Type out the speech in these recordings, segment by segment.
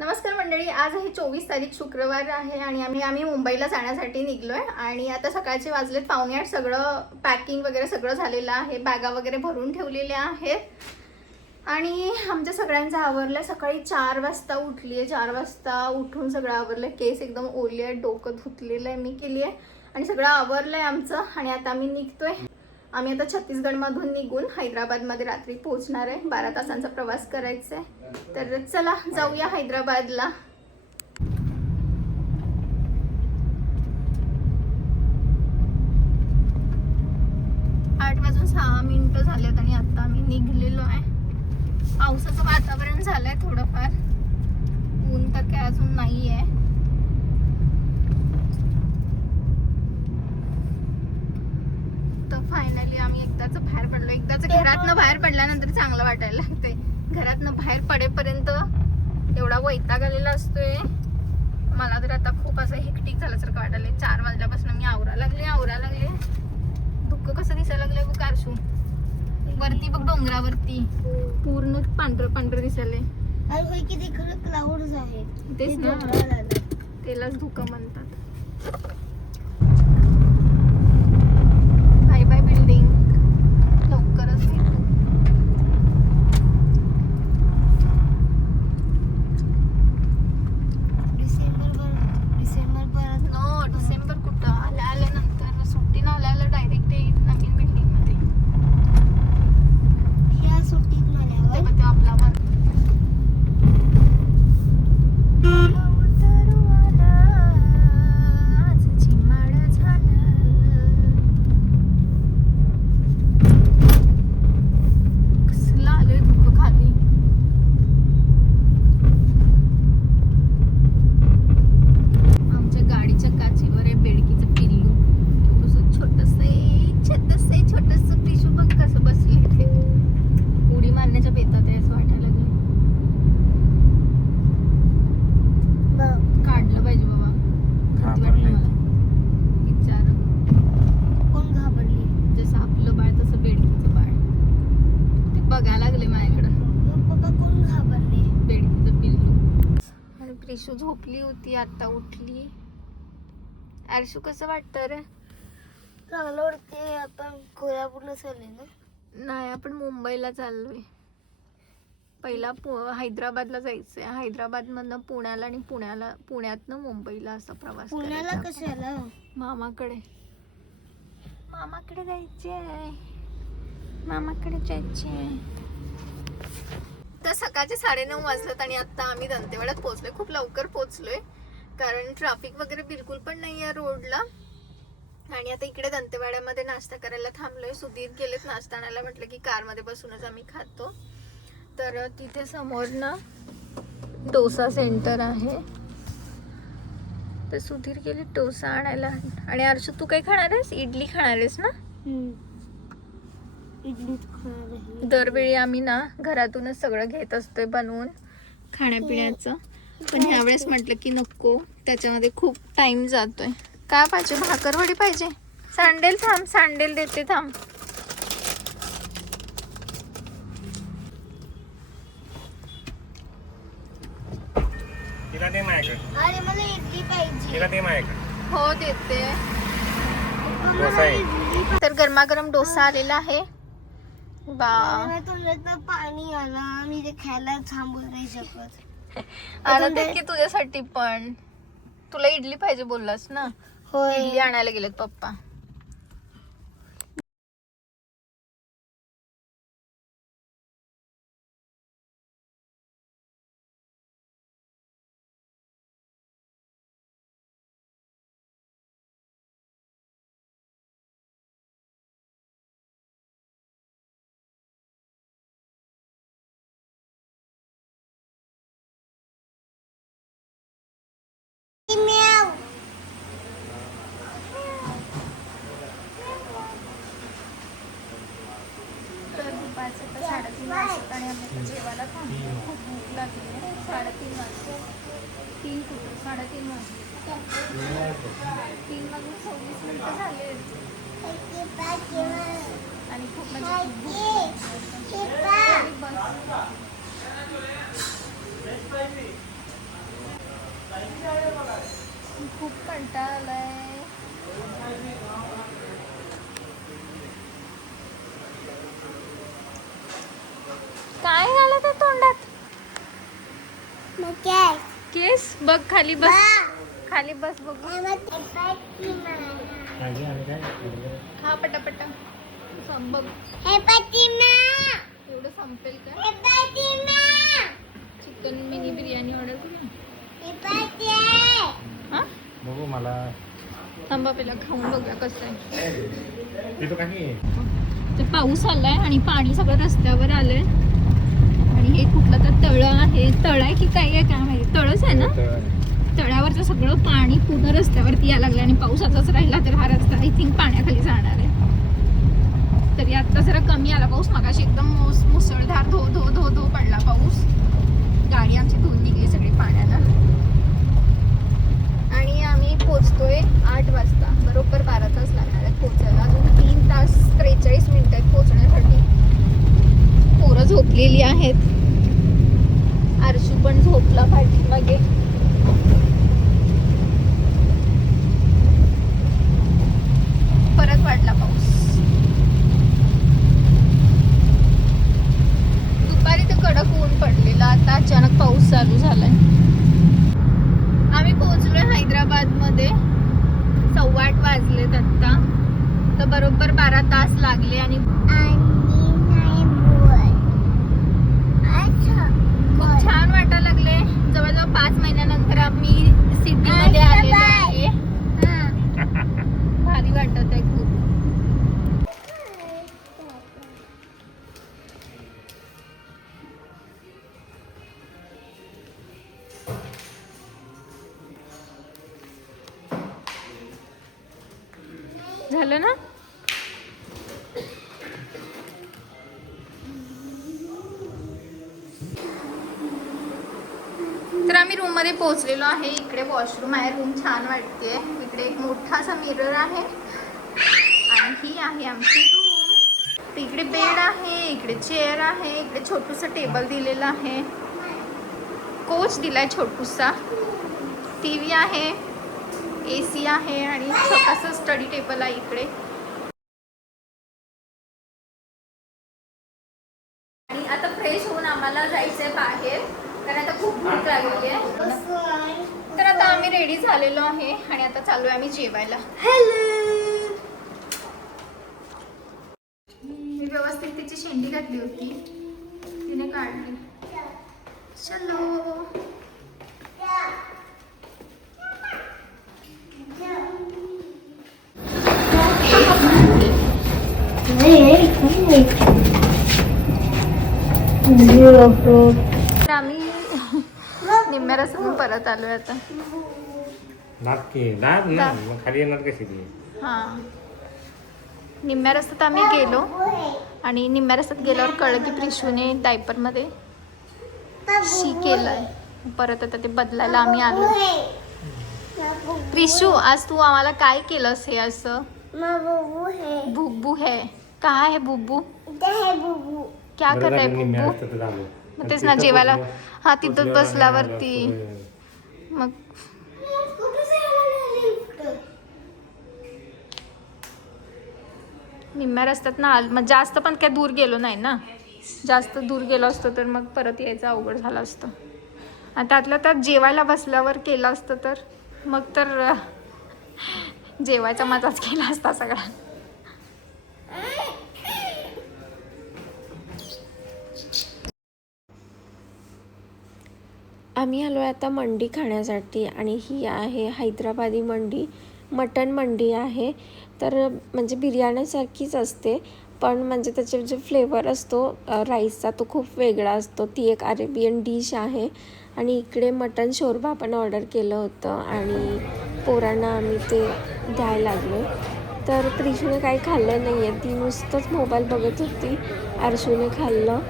नमस्कार मंडळी आज आहे चोवीस तारीख शुक्रवार आहे आणि आम्ही आम्ही मुंबईला जाण्यासाठी निघलो आहे आणि आता सकाळचे वाजलेत पावणे आठ सगळं पॅकिंग वगैरे सगळं झालेलं आहे. बॅगा वगैरे भरून ठेवलेल्या आहेत. आणि आमच्या सगळ्यांचं आवरलं सकाळी चार वाजता उठली आहे चार वाजता उठून सगळं आवरलं केस एकदम ओले आहे डोकं धुतलेलं आहे मी केली आहे आणि सगळं आवरलं आहे आमचं. आणि आता आम्ही निघतोय. आम्ही आता छत्तीसगडमधून निघून हैदराबादमध्ये रात्री पोहोचणार आहे. बारा तासांचा प्रवास करायचा आहे. तर चला जाऊया हैदराबादला. आठ वाजून सहा मिनिटं झालेत आणि आता आम्ही निघलेलो आहे. पावसाचं वातावरण झालंय थोडंफार. ऊन तर काय अजून नाही आहे तर फायनली आम्ही एकदाच बाहेर पडलो. एकदाच घरातनं बाहेर पडल्यानंतर चांगलं वाटायला लागतंय. घरातनं बाहेर पडेपर्यंत एवढा वैताग आलेला असतोय. मला तर आता खूप असं हेक्टिक झाल्यासारखं वाटायला चार वाजल्यापासून मी आवरा लागले आवरा लागले. दुःख कसं दिसायला लागलंय बघ कारशू वरती बघ डोंगरावरती. पूर्ण पांढरं पांढरं दिसायलंय. आणि होय की ते खरं क्लाउड्स आहेत तेच ना. त्यालाच धुकं म्हणतात बाय बाय बिल्डिंग लवकरच भेटू डिसेंबर पर्यंत डिसेंबर पर्यंत नो डिसेंबर कुठं आल्या आल्यानंतर सुट्टी न आल्या आल्या डायरेक्ट नवीन बिल्डिंगमध्ये या सुट्टीत म्हणाल्यावर तेव्हा ते आपला मन आज झिम्माड झालं कसलं आलंय धुकं खाली आमच्या गाडीच्या काचेवर आहे बेडकीचं पिल्लू एवढंसं छोटस छोटस छोटस पिशू बघ कसं बसले ते उडी मारण्याच्या बेतात आहे असं वाटायला लागलं बघ, काढलं पाहिजे बाबा भीती वाटली मला विचार कोण घाबरली जसं आपलं बाळ तसं बेडकीचं बाळ ते बघायला लागले माझ्याकडं मग पप्पा कोण घाबरली बेडकीचं पिल्लू आणि प्रिशू झोपली होती आता उठली. आरशू कसं वाटतं रे? चांगलं वाटते आपण कोल्हापूरला चालले ना? नाही आपण मुंबईला चाललोय. पहिला पु हैदराबादला जायचंय. हैदराबादमधनं पुण्याला आणि पुण्याला पुण्यातनं मुंबईला असा प्रवास पुण्याला करायचा. कशाला? मामाकडे. मामाकडे जायचे मामाकडे जायचे तर सकाळचे साडेनऊ वाजलेत आणि आता आम्ही दंतेवाड्यात पोहोचलोय. खूप लवकर पोहोचलोय. कारण ट्रॅफिक वगैरे बिलकुल पण नाही आहे रोडला. आणि आता इकडे दंतेवाड्यामध्ये नाश्ता करायला थांबलोय. सुधीर गेलेत नाश्ता आणायला. म्हटलं की कारमध्ये बसूनच आम्ही खातो. तर तिथे समोर ना डोसा सेंटर आहे. तर सुधीर गेले डोसा आणायला. आणि अर्षू तू काय खाणार आहेस? इडली खाणार आहेस ना? इडलीत खाणार आहे दरवेळी आम्ही ना घरातूनच सगळं घेत असतोय बनवून खाण्यापिण्याचं. पण ह्यावेळेस म्हटलं की नको त्याच्यामध्ये खूप टाइम जातोय. काय पाहिजे? भाकरवडी पाहिजे? सांडेल थांब सांडेल देते थांब. तिला दे माझ्याकडे. अरे मला इडली पाहिजे. तिला दे माझ्याकडे. हो देते. डोसा आहे. तर गरमागरम डोसा आलेला आहे. बा. तोंडात पाणी आलं मी ते खायला थांबू नाही शकत आणत आहेत की तुझ्यासाठी पण. तुला इडली पाहिजे बोललास ना? होय. इडली आणायला गेलेत पप्पा. तर दुपारचे तर साडेतीन वाजतात आणि आम्ही जेवायला थांबलो खूप भूक लागली आहे. साडेतीन वाजले. तीन कुठं? साडेतीन वाजले. तीन वाजून सव्वीस मिनटं झाले आणि खूप म्हणजे खूप भूक लागली. बस आहेस बघ खाली बस. खाली बस बघ. हा पटापटा. बघ. हे एवढं संपेल का? चिकन मिनी बिर्याणी ऑर्डर करू हे बघू मला. थांबा पहिला खाऊन बघूया कसं आहे. ते पाऊस आलाय आणि पाणी सगळं रस्त्यावर आलंय. हे कुठलं तर तळ आहे. तळ आहे की काय आहे? काय माहिती. तळच आहे ना? तळ्यावरचं सगळं पाणी पूर्ण रस्त्यावरती यायला लागलं आणि पाऊस असाच राहिला तर हा रस्ता आय थिंक पाण्याखाली जाणार आहे. तरी आता जरा कमी आला पाऊस. मगाशी एकदम मुस- मुसळधार धो धो धो धो पडला पाऊस. गाडी आमची धुवून निघली सगळी पाण्यानं. आणि आम्ही पोचतोय आठ वाजता. बरोबर बारा तास लागणार आहेत पोचायला. अजून तीन तास त्रेचाळीस मिनिटं आहेत पोचण्यासाठी. पोरं झोपलेली आहेत. आरशू पण झोपला पाठीमागे परत वाढला पाऊस. दुपारी तर कडक ऊन पडलेलं आता अचानक पाऊस चालू झालाय. आम्ही पोहोचलोय हैदराबादमध्ये सव्वा आठ वाजलेत आत्ता. तर बरोबर बारा तास लागले आणि आणि नाही बोल अच्छा खूप छान वाटायला लागले जवळजवळ पाच महिन्यानंतर आम्ही सिटी मध्ये आलेलो आहे. भारी वाटत आहे खूप. झालं ना? मध्ये पोहोचलेलो आहे. इकडे वॉशरूम आहे. रूम छान वाटते इकडे एक मोठासा मिरर आहे. आणि ही आहे आमची रूम इकडे बेड आहे. इकडे चेअर आहे. इकडे छोटूसा टेबल दिलेला आहे. कोच दिलाय छोटूसा. टी व्ही आहे. ए सी आहे. आणि छोटासा स्टडी टेबल आहे इकडे. आणि आता फ्रेश होऊन आम्हाला जायचंय बाहेर. कारण आता खूप भूक लागलेली आहे. तर आता आम्ही रेडी झालेलो आहे आणि आता चाललोय आम्ही जेवायला. मी व्यवस्थित तिची शेंडी घातली होती. तिने काढली. चलो. तर आम्ही निम्म्या रस्त्यातून परत आलोय आता. नाक की नाक ना मग खाली येणार कशी ती? हा. निम्म्या रस्त्यात आम्ही गेलो आणि निम्म्या रस्त्यात गेल्यावर कळलं की प्रिशूने डायपरमध्ये शी केलंय. परत आता ते बदलायला आम्ही आलो. प्रिशू आज तू आम्हाला काय केलंस हे असं? बुबू है. बुब्बू है काय है बुब्बू है क्या बरं करत आहे झालं मी बुब्बू. मग तेच ना जेवायला हा तिथं बसल्यावरती. मग निम्म्या रस्त्यात ना आल मग जास्त पण काय दूर गेलो नाही ना. जास्त दूर गेलो असतो तर मग परत यायचं अवघड झालं असतं. आणि त्यातल्या त्यात जेवायला बसल्यावर केलं असतं तर मग तर जेवायचा मजाच केला असता सगळा आम्ही आलो आहे आता मंडी खाण्यासाठी आणि ही आहे हैदराबादी मंडी मटण मंडी आहे. तर म्हणजे बिर्याणीसारखीच असते पण म्हणजे त्याचे जे फ्लेवर असतो राईसचा तो खूप वेगळा असतो. ती एक अरेबियन डिश आहे आणि इकडे मटण शोरबा पण ऑर्डर केलं होतं आणि पोरांना आम्ही ते द्यायला लागलो. तर त्रिशूने काही खाल्लं नाही आहे ती नुसतंच मोबाईल बघत होती. आरशूने खाल्लं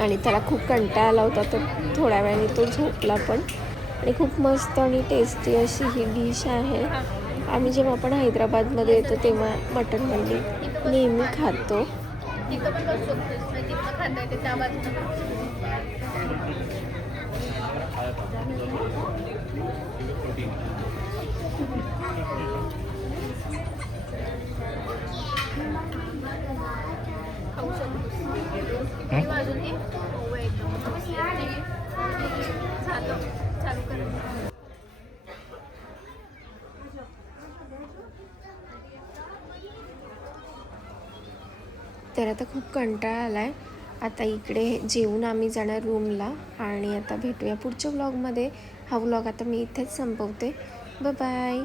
आणि त्याला खूप कंटाळा आला होता. तर थोड्या वेळाने तो झोपला पण. आणि खूप मस्त आणि टेस्टी अशी ही डिश आहे. आम्ही जेव्हा पण हैदराबादमध्ये येतो तेव्हा मटण मंडी नेहमी खातो. खाऊ शकतोस तर आता खूप कंटाळा आला आहे आता इकडे जेवून आम्ही जाणार रूमला आणि आता भेटूया पुढच्या व्लॉगमध्ये हा व्लॉग आता मी इथेच संपवते. बाय